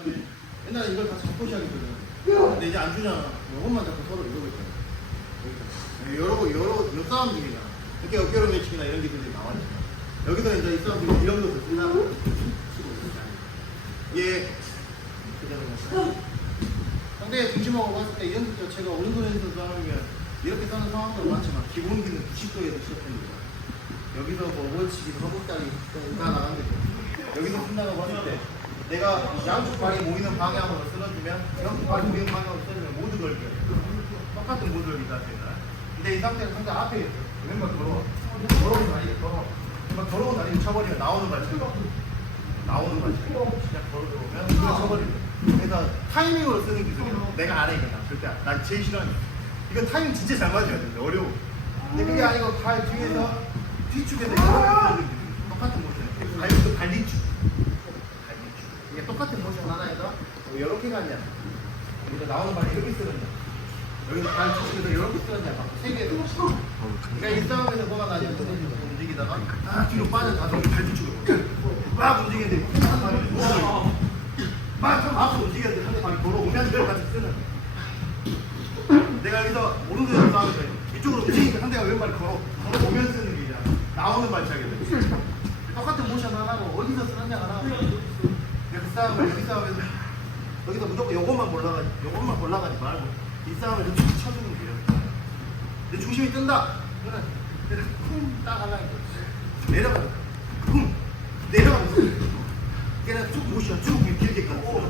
그다음에 옛날에 이걸 다 잡고 시작했거든. 근데 이제 안 주잖아. 이것만 잡고 서로 이러고 있잖아. 여기서. 여러 여러 몇 싸움 중이잖아. 이렇게 어깨로 매치기나 이런 기술들이 나왔잖아. 여기서 이제 이 중에 이런 것을 쓰려고 치고 있잖아. 얘 그대로 상대의 중심하고 봤을 때 이런 자체가 오른손에서 싸우면 이렇게 싸는 상황도 많지만 기본기는 90도에서 시작합니다. 여기서 뭐 월치기도 허벅다리 가 나가는 게 여기서 쓴다고 봤을 때 내가 양쪽 발이 모이는 방향으로 쓸어주면 양쪽 발이 모이는 방향으로 쓸어주면 모두 걸려 똑같은 모두 걸리다 된다. 근데 이 상태는 상대 앞에 있어 왼발 걸어. 걸어온 다리 걸어. 왼발 걸어온 다리 쳐버리면 나오는 발차기 나오는 발차기 시작 걸어 들어오면 이거 쳐버리면 그래서 타이밍으로 쓰는 기술이야 내가 안 해 이거. 나 절대 안- 난 제일 싫어하는 거. 이거 타이밍 진짜 잘 맞아야 돼. 어려워. 근데 그게 아니고 발 뒤에서 뒤축에서 이렇게 쓰는 기술 똑같은 모션 발도 발리축 이게 똑같은 모션 하나에서 이렇게 가냐 여기서 나오는 발이 이렇게 쓰느냐 여기서 발 뒤축에서 이렇게 쓰느냐 세 개도 그러니까 이 싸움에서 뭐가 나냐면 움직이다가 아 뒤로 빠져다가 발 뒤축을 막 움직이는데 한 발이 돌아가요. 막좀 앞으로 움직이는데 상대 발이 돌아오면 이걸 같이 쓰는. 내가 여기서 오른손에서 싸우면 돼. 이쪽으로 움직이니까 상대가 왼발 걸어. 걸어오면 쓰는 게 있잖아 나오는 발차기 똑같은 모션 하나고 어디서 쓰느냐 하나 이렇게 싸움을 여기 싸움에서 여기서 무조건 요것만 올라가지 요것만 올라가지 말고 이 싸움을 이렇게 쳐주는 거예요 내 중심이 뜬다. 그러면 내가 쿵딱 하려니까 내려가 쿵. 내려가면서 그냥 쭉 모션 쭉 길게 가고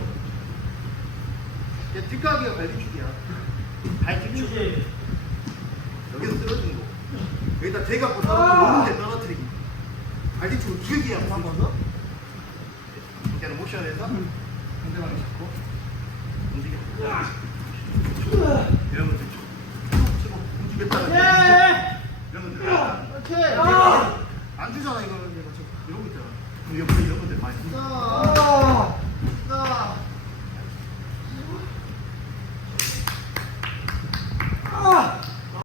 뒷가기가 발뒤축이야. 발뒤축. 여기서 쓰러지는 거. 여기다 대갖고 떨어뜨리고 오는데 떨어뜨리기. 발뒤축을 길게 하고 한번 더? 이제는 모션에서 상대방을 잡고 움직여 이러면 쭉 치고 움직였다가 돼. 오케이. 내가 안 주잖아 이거는. 내가 지금 이러고 있잖아. 그럼 옆에